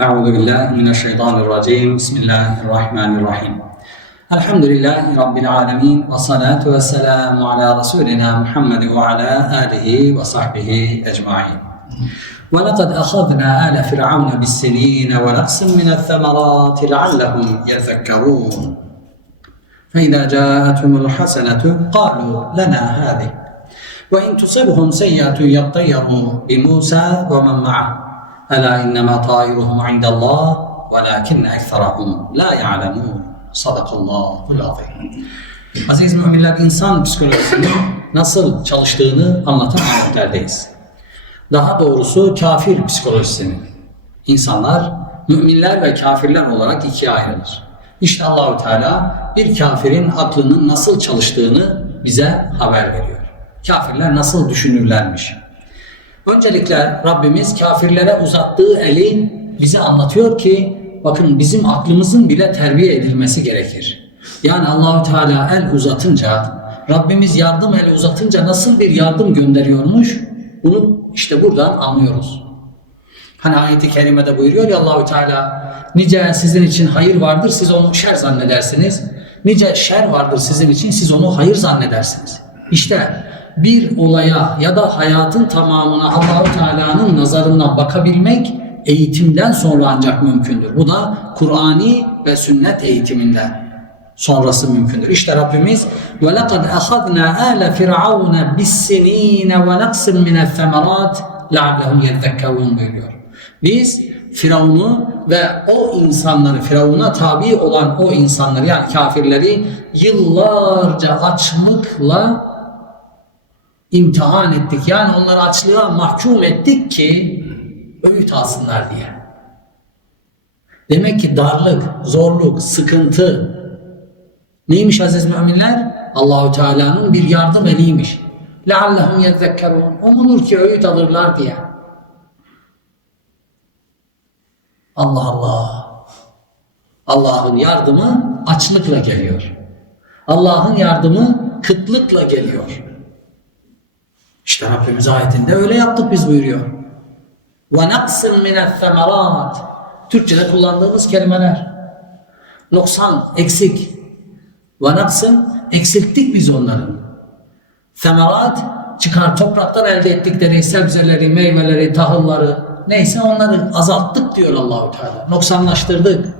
أعوذ بالله من الشيطان الرجيم. بسم الله الرحمن الرحيم. الحمد لله رب العالمين والصلاة والسلام على رسولنا محمد وعلى آله وصحبه أجمعين. ولقد أخذنا آل فرعون بالسنين ونقص من الثمرات لعلهم يذكرون. فإذا جاءتهم الحسنة قالوا لنا هذه وإن تصبهم سيئة يطيروا بموسى ومن معه. Ela innemâ ta'iruhum indallâh velakinne ekserahum la ya'lemûn. Sadakallâhul azim. Aziz müminler insan psikolojisinin nasıl çalıştığını anlatan ayetlerdeyiz. Daha doğrusu kafir psikolojisini. İnsanlar müminler ve kafirler olarak ikiye ayrılır. İşte Allahu Teala bir kafirin aklının nasıl çalıştığını bize haber veriyor. Kafirler nasıl düşünürlermiş, Öncelikle Rabbimiz kafirlere uzattığı eli bize anlatıyor ki bakın bizim aklımızın bile terbiye edilmesi gerekir. Yani Allahü Teala el uzatınca Rabbimiz yardım eli uzatınca nasıl bir yardım gönderiyormuş bunu işte buradan anlıyoruz. Hani ayeti kerimede buyuruyor ya Allahü Teala nice sizin için hayır vardır siz onu şer zannedersiniz. Nice şer vardır sizin için siz onu hayır zannedersiniz. İşte bir olaya ya da hayatın tamamına Allahu Teala'nın nazarından bakabilmek eğitimden sonra ancak mümkündür. Bu da Kur'ani ve sünnet eğitiminden sonrası mümkündür. İşte Rabbimiz ve lekad ahadna ala firavun bis-sinin ve naqsin min el-semerat la'allehum yezekkerun buyuruyor. Biz Firavun'u ve o insanları, Firavun'a tabi olan o insanları yani kafirleri yıllarca açlıkla imtihan ettik. Yani onları açlığa mahkum ettik ki öğüt alsınlar diye. Demek ki darlık, zorluk, sıkıntı neymiş aziz müminler? Allahu Teala'nın bir yardım eliymiş. لَعَلَّهُمْ يَذَّكَّرُونَ Umulur ki öğüt alırlar diye. Allah Allah. Allah'ın yardımı açlıkla geliyor. Allah'ın yardımı kıtlıkla geliyor. İşte Rabbimiz ayetinde öyle yaptık biz buyuruyor. Ve naqsin minel semerat. Türkçe'de kullandığımız kelimeler. Noksan, eksik. Ve eksilttik biz onların. Semerat, çıkar topraktan elde ettikleri sebzeleri, meyveleri, tahılları, neyse onları azalttık diyor Allahu Teala. Noksanlaştırdık.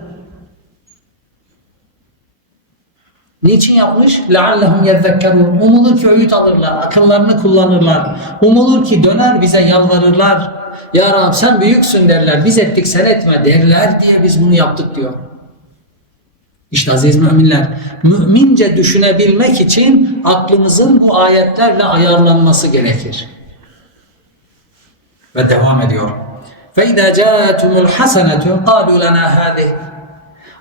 Niçin yapmış? لَعَلَّهُمْ يَذَّكَّرُونَ Umulur ki öğüt alırlar, akıllarını kullanırlar. Umulur ki döner bize yalvarırlar. Ya Rab sen büyüksün derler, biz ettik sen etme derler diye biz bunu yaptık diyor. İşte aziz müminler, mümince düşünebilmek için aklımızın bu ayetlerle ayarlanması gerekir. Ve devam ediyor. فَاِذَا جَاءَتُمُ الْحَسَنَةُ قَالُوا لَنَا هَذِهِ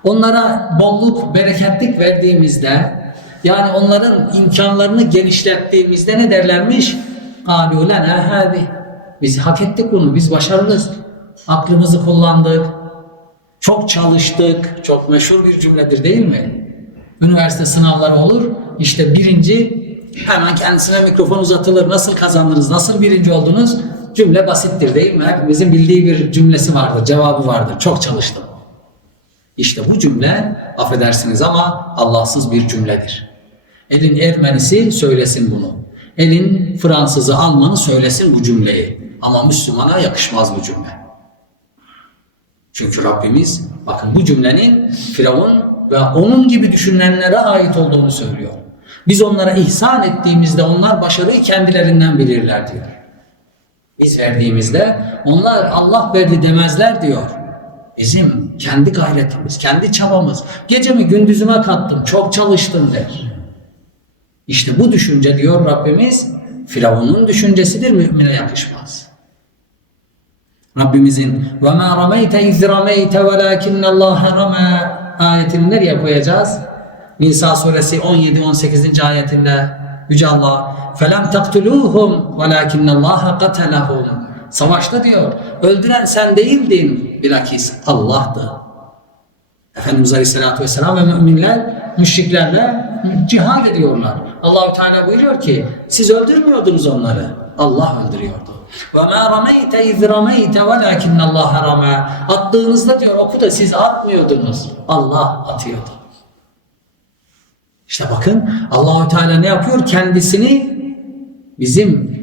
Onlara bolluk, bereketlik verdiğimizde yani onların imkanlarını genişlettiğimizde ne derlermiş? قَالُوا لَنَا هَذِهِ Biz hak ettik bunu, biz başarılıyız. Aklımızı kullandık, çok çalıştık, çok meşhur bir cümledir değil mi? Üniversite sınavları olur, işte birinci hemen kendisine mikrofon uzatılır. Nasıl kazandınız, nasıl birinci oldunuz? Cümle basittir değil mi? Hepimizin bildiği bir cümlesi vardır, cevabı vardır. Çok çalıştım. İşte bu cümle affedersiniz ama Allahsız bir cümledir. Elin Ermenisi söylesin bunu. Elin Fransızı Almanı söylesin bu cümleyi. Ama Müslümana yakışmaz bu cümle. Çünkü Rabbimiz bakın bu cümlenin Firavun ve onun gibi düşünenlere ait olduğunu söylüyor. Biz onlara ihsan ettiğimizde onlar başarıyı kendilerinden bilirler diyor. Biz verdiğimizde onlar Allah verdi demezler diyor. Bizim kendi gayretimiz, kendi çabamız. Gecemi gündüzüme kattım, çok çalıştım der. İşte bu düşünce diyor Rabbimiz, Firavun'un düşüncesidir, mümine yakışmaz. Rabbimizin ve ma rameyte iz rameyte velakinne Allah rama ayetini nereye koyacağız? Nisa suresi 17-18. ayetinde Yüce Allah felem taktuluhum velakinne Allah qatalahum Savaşta diyor öldüren sen değildin bilakis Allah'tı. Efendimiz Aleyhisselatü Vesselam ve müminler müşriklerle cihad ediyorlar. Allahü Teala buyuruyor ki siz öldürmüyordunuz onları. Allah öldürüyordu. Ve ma rameyte iz rameyte velakinne Allah rama. Attığınızda diyor oku da siz atmıyordunuz. Allah atıyordu. İşte bakın Allahü Teala ne yapıyor? Kendisini bizim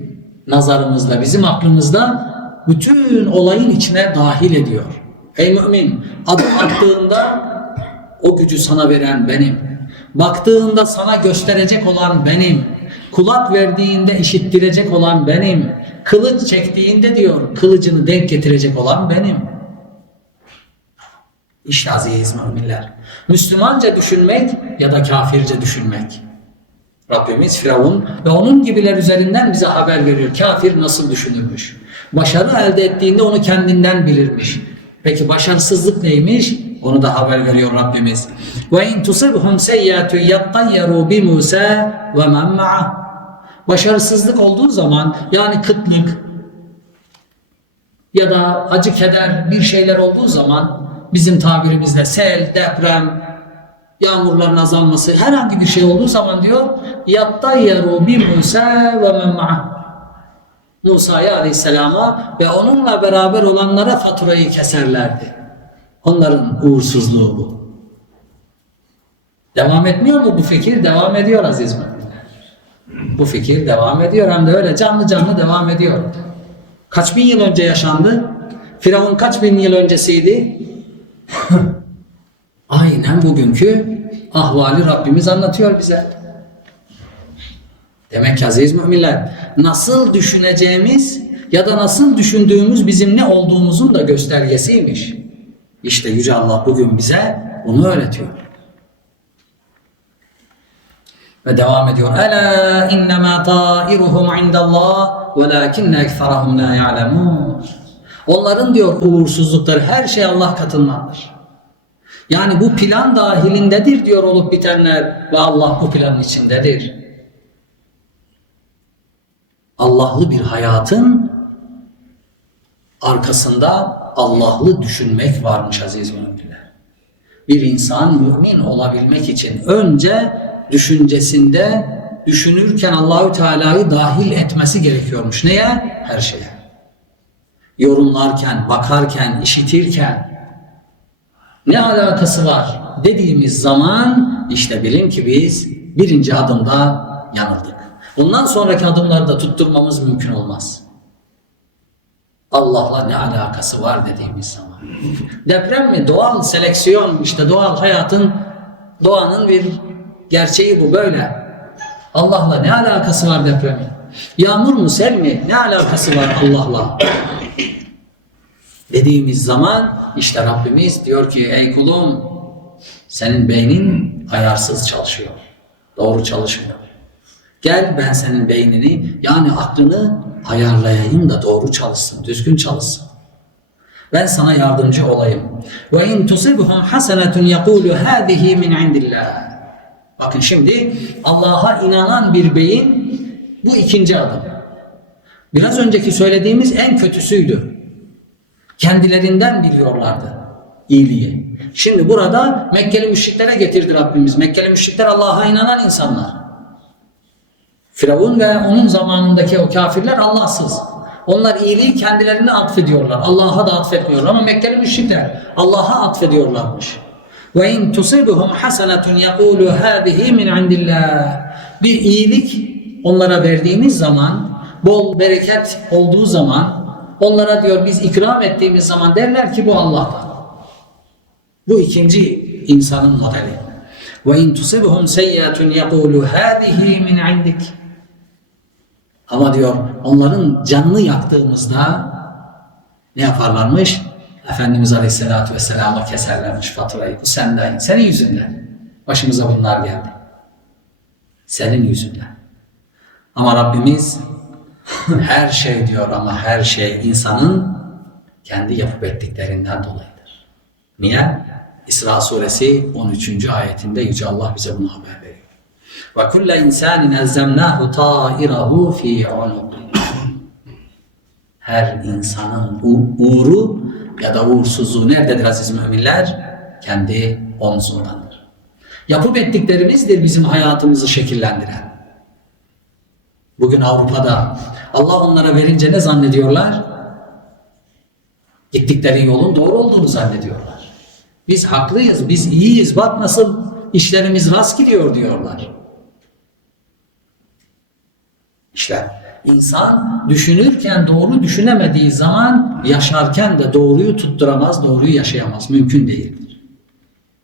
nazarımızda, bizim aklımızda bütün olayın içine dahil ediyor. Ey mümin, adım attığında o gücü sana veren benim. Baktığında sana gösterecek olan benim. Kulak verdiğinde işittirecek olan benim. Kılıç çektiğinde diyor kılıcını denk getirecek olan benim. İşte aziz müminler. Müslümanca düşünmek ya da kafirce düşünmek. Rabbimiz Firavun ve onun gibiler üzerinden bize haber veriyor. Kafir nasıl düşünürmüş? Başarı elde ettiğinde onu kendinden bilirmiş. Peki başarısızlık neymiş? Onu da haber veriyor Rabbimiz. Ve in tusibhum seyyatu yattayyaru bi Musa ve men. Başarısızlık olduğu zaman yani kıtlık ya da acı keder bir şeyler olduğu zaman bizim tabirimizle sel, deprem, yağmurların azalması herhangi bir şey olduğu zaman diyor yattayyaru bi Musa ve ma'ah. Musa'ya aleyhisselama ve onunla beraber olanlara faturayı keserlerdi. Onların uğursuzluğu bu. Devam etmiyor mu bu fikir? Devam ediyor aziz müminler. Bu fikir devam ediyor hem de öyle canlı canlı devam ediyor. Kaç bin yıl önce yaşandı? Firavun kaç bin yıl öncesiydi? Aynen bugünkü ahvali Rabbimiz anlatıyor bize. Demek ki aziz müminler nasıl düşüneceğimiz ya da nasıl düşündüğümüz bizim ne olduğumuzun da göstergesiymiş. İşte Yüce Allah bugün bize bunu öğretiyor. Ve devam ediyor. Ela innema tairuhum indallah velakinne ekserahum la ya'lemun. Onların diyor uğursuzlukları her şey Allah katındandır. Yani bu plan dahilindedir diyor olup bitenler ve Allah bu planın içindedir. Allah'lı bir hayatın arkasında Allah'lı düşünmek varmış aziz müminler. Bir insan mümin olabilmek için önce düşüncesinde düşünürken Allahü Teala'yı dahil etmesi gerekiyormuş. Neye? Her şeye. Yorumlarken, bakarken, işitirken ne alakası var dediğimiz zaman işte bilin ki biz birinci adımda yanıldık. Bundan sonraki adımları da tutturmamız mümkün olmaz. Allah'la ne alakası var dediğimiz zaman. Deprem mi? Doğal seleksiyon işte doğal hayatın doğanın bir gerçeği bu böyle. Allah'la ne alakası var depremin? Yağmur mu sel mi? Ne alakası var Allah'la? Dediğimiz zaman işte Rabbimiz diyor ki ey kulum senin beynin ayarsız çalışıyor. Doğru çalışmıyor. Gel ben senin beynini yani aklını ayarlayayım da doğru çalışsın, düzgün çalışsın. Ben sana yardımcı olayım. Ve in tusibhum hasenetun yekulu hadihi min indillah. Bakın şimdi Allah'a inanan bir beyin bu ikinci adım. Biraz önceki söylediğimiz en kötüsüydü. Kendilerinden biliyorlardı iyiliği. Şimdi burada Mekkeli müşriklere getirdi Rabbimiz. Mekkeli müşrikler Allah'a inanan insanlar. Firavun ve onun zamanındaki o kafirler Allahsız. Onlar iyiliği kendilerine atfediyorlar. Allah'a da atfetmiyorlar ama Mekkeli müşrikler Allah'a atfediyorlarmış. Ve in tusibuhum hasenetun yekulu hadihi min indillah. Bir iyilik onlara verdiğimiz zaman, bol bereket olduğu zaman, onlara diyor biz ikram ettiğimiz zaman derler ki bu Allah'tan. Bu ikinci insanın modeli. Ve in tusibuhum seyyiatun yekulu hadihi min indik. Ama diyor onların canını yaktığımızda ne yaparlarmış? Efendimiz Aleyhisselatü Vesselam'a keserlermiş faturayı. Bu senden, senin yüzünden. Başımıza bunlar geldi. Senin yüzünden. Ama Rabbimiz her şey diyor ama her şey insanın kendi yapıp ettiklerinden dolayıdır. Niye? İsra suresi 13. ayetinde Yüce Allah bize bunu haber veriyor. Ve kulle insanin ezzemnahu ta'irahu fi. Her insanın uğru ya da uğursuzluğu nerededir aziz müminler? Kendi omzundandır. Yapıp ettiklerimizdir bizim hayatımızı şekillendiren. Bugün Avrupa'da Allah onlara verince ne zannediyorlar? Gittikleri yolun doğru olduğunu zannediyorlar. Biz haklıyız, biz iyiyiz, bak nasıl işlerimiz rast gidiyor diyorlar. İşte insan düşünürken doğru düşünemediği zaman yaşarken de doğruyu tutturamaz, doğruyu yaşayamaz. Mümkün değildir.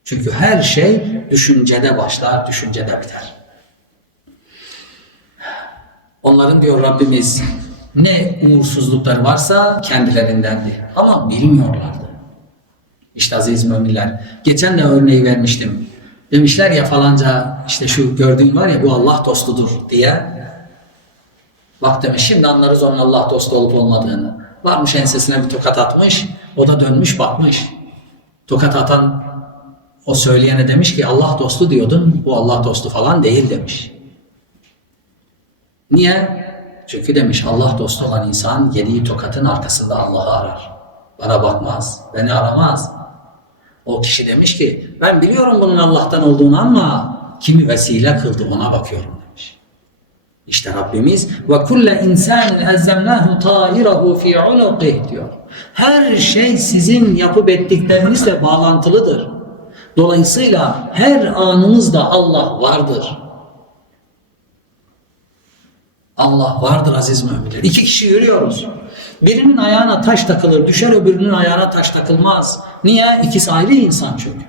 Çünkü her şey düşüncede başlar, düşüncede biter. Onların diyor Rabbimiz ne umursuzlukları varsa kendilerindendi. Ama bilmiyorlardı. İşte aziz müminler. Geçen de örneği vermiştim. Demişler ya falanca işte şu gördüğün var ya bu Allah dostudur diye. Bak demiş şimdi anlarız onun Allah dostu olup olmadığını. Varmış ensesine bir tokat atmış. O da dönmüş bakmış. Tokat atan o söyleyene demiş ki Allah dostu diyordun. Bu Allah dostu falan değil demiş. Niye? Çünkü demiş Allah dostu olan insan yediği tokatın arkasında Allah'ı arar. Bana bakmaz, beni aramaz. O kişi demiş ki ben biliyorum bunun Allah'tan olduğunu ama kimi vesile kıldı ona bakıyorum demiş. İşte Rabbimiz ve kulle insanin ezzemnahu ta'irahu fi unuqih diyor. Her şey sizin yapıp ettiklerinizle bağlantılıdır. Dolayısıyla her anınızda Allah vardır. Allah vardır aziz müminler. İki kişi yürüyoruz. Birinin ayağına taş takılır, düşer öbürünün ayağına taş takılmaz. Niye? İkisi ayrı insan çünkü.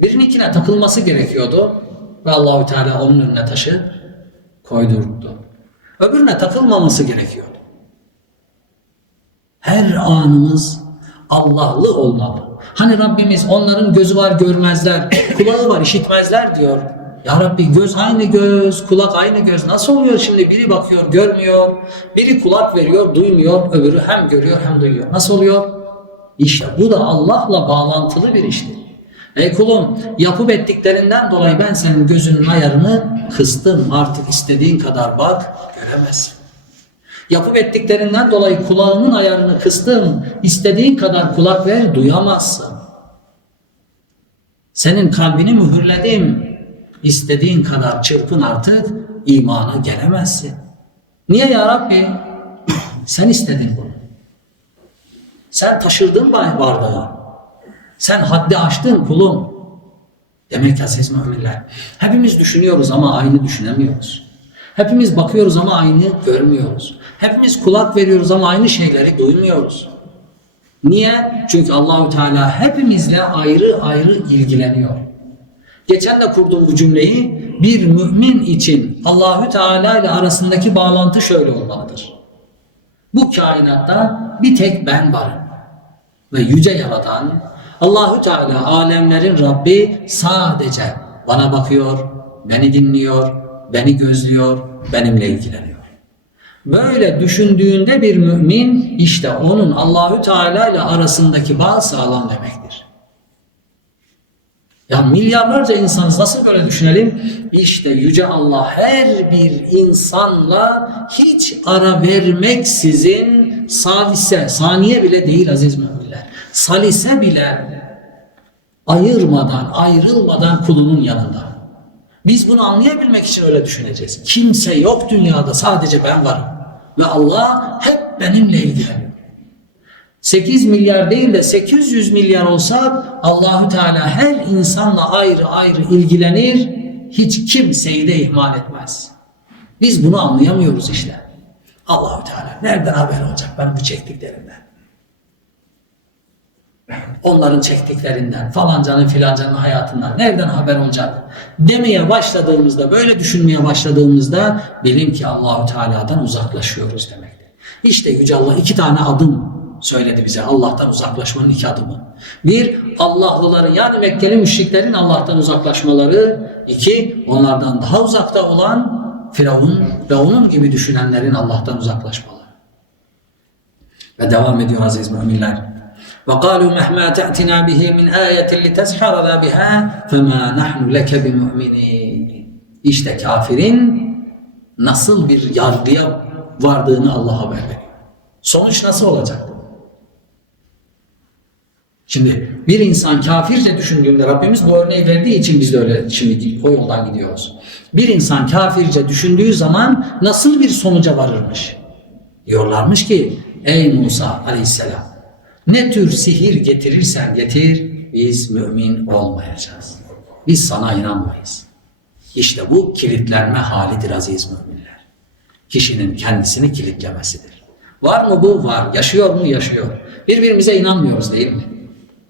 Birininkine takılması gerekiyordu ve Allahü Teala onun önüne taşı koydurdu. Öbürüne takılmaması gerekiyordu. Her anımız Allah'lı olmalı. Hani Rabbimiz onların gözü var görmezler, kulağı var işitmezler diyor. Ya Rabbi göz aynı göz, kulak aynı göz. Nasıl oluyor şimdi? Biri bakıyor, görmüyor. Biri kulak veriyor, duymuyor. Öbürü hem görüyor hem duyuyor. Nasıl oluyor? İşte bu da Allah'la bağlantılı bir iştir. Ey kulum yapıp ettiklerinden dolayı ben senin gözünün ayarını kıstım. Artık istediğin kadar bak göremezsin. Yapıp ettiklerinden dolayı kulağının ayarını kıstım. İstediğin kadar kulak ver duyamazsın. Senin kalbini mühürledim. İstediğin kadar çırpın artık imana gelemezsin. Niye ya Rabbi? Sen istedin bunu. Sen taşırdın bardağı. Sen haddi aştın kulum. Demek ki aziz müminler. Hepimiz düşünüyoruz ama aynı düşünemiyoruz. Hepimiz bakıyoruz ama aynı görmüyoruz. Hepimiz kulak veriyoruz ama aynı şeyleri duymuyoruz. Niye? Çünkü Allahü Teala hepimizle ayrı ayrı ilgileniyor. Geçen de kurduğum bu cümleyi bir mümin için Allahü Teala ile arasındaki bağlantı şöyle olmalıdır. Bu kainatta bir tek ben varım ve yüce yaratan Allahü Teala alemlerin Rabbi sadece bana bakıyor, beni dinliyor, beni gözlüyor, benimle ilgileniyor. Böyle düşündüğünde bir mümin işte onun Allahü Teala ile arasındaki bağ sağlam demektir. Ya milyarlarca insanız nasıl böyle düşünelim? İşte Yüce Allah her bir insanla hiç ara vermeksizin salise, saniye bile değil aziz müminler. Salise bile ayırmadan, ayrılmadan kulunun yanında. Biz bunu anlayabilmek için öyle düşüneceğiz. Kimse yok dünyada sadece ben varım. Ve Allah hep benimle ilgileniyor. 8 milyar değil de 800 milyar olsa Allahü Teala her insanla ayrı ayrı ilgilenir, hiç kimseyi de ihmal etmez. Biz bunu anlayamıyoruz işte. Allahü Teala nereden haber olacak ben bu çektiklerimden? Onların çektiklerinden, falancanın filancanın hayatından nereden haber olacak? Demeye başladığımızda, böyle düşünmeye başladığımızda bilin ki Allahü Teala'dan uzaklaşıyoruz demektir. İşte Yüce Allah iki tane adım söyledi bize Allah'tan uzaklaşmanın iki adımı. Bir, Allahlıların yani Mekkeli müşriklerin Allah'tan uzaklaşmaları. iki onlardan daha uzakta olan Firavun ve onun gibi düşünenlerin Allah'tan uzaklaşmaları. Ve devam ediyor aziz müminler. وقالوا مهما تأتنا به من آية لتسحرنا بها فما نحن لك بمؤمنين İşte kafirin nasıl bir yargıya vardığını Allah haber veriyor. Sonuç nasıl olacak? Şimdi bir insan kafirce düşündüğünde Rabbimiz bu örneği verdiği için biz de öyle şimdi o yoldan gidiyoruz. Bir insan kafirce düşündüğü zaman nasıl bir sonuca varırmış? Diyorlarmış ki ey Musa aleyhisselam ne tür sihir getirirsen getir biz mümin olmayacağız. Biz sana inanmayız. İşte bu kilitlenme halidir aziz müminler. Kişinin kendisini kilitlemesidir. Var mı bu? Var. Yaşıyor mu? Yaşıyor. Birbirimize inanmıyoruz değil mi?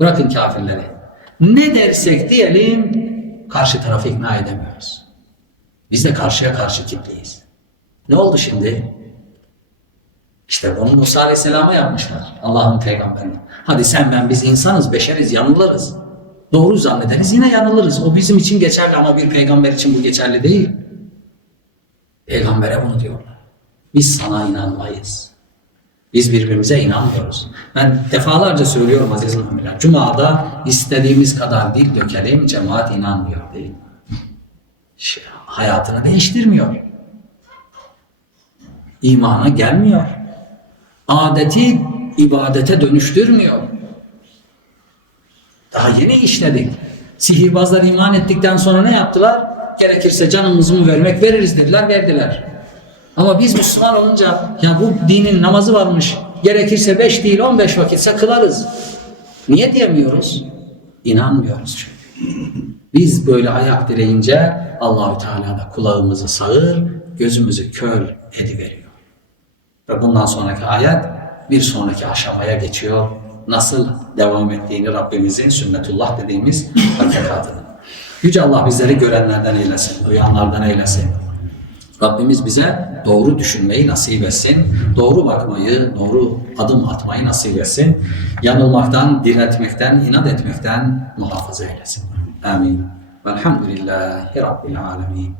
Bırakın kafirleri. Ne dersek diyelim karşı tarafı ikna edemiyoruz. Biz de karşıya karşı kitleyiz. Ne oldu şimdi? İşte bunu Musa Aleyhisselam'a yapmışlar. Allah'ın peygamberine. Hadi sen ben biz insanız, beşeriz, yanılırız. Doğru zannederiz, yine yanılırız. O bizim için geçerli ama bir peygamber için bu geçerli değil. Peygambere bunu diyorlar. Biz sana inanmayız. Biz birbirimize inanmıyoruz. Ben defalarca söylüyorum aziz müminler. Cuma'da istediğimiz kadar dil dökelim, cemaat inanmıyor değil. Hayatını değiştirmiyor. İmana gelmiyor. Adeti ibadete dönüştürmüyor. Daha yeni işledik. Sihirbazlar iman ettikten sonra ne yaptılar? Gerekirse canımızı mı vermek veririz dediler, verdiler. Ama biz Müslüman olunca ya bu dinin namazı varmış. Gerekirse beş değil on beş vakitse kılarız. Niye diyemiyoruz? İnanmıyoruz çünkü. Biz böyle ayak direyince Allahü Teala da kulağımızı sağır, gözümüzü kör ediveriyor. Ve bundan sonraki ayet bir sonraki aşamaya geçiyor. Nasıl devam ettiğini Rabbimizin sünnetullah dediğimiz hakikatını. Yüce Allah bizleri görenlerden eylesin, duyanlardan eylesin. Rabbimiz bize doğru düşünmeyi nasip etsin. Doğru bakmayı, doğru adım atmayı nasip etsin. Yanılmaktan, diretmekten, inat etmekten muhafaza eylesin. Amin. Velhamdülillahi Rabbil alemin.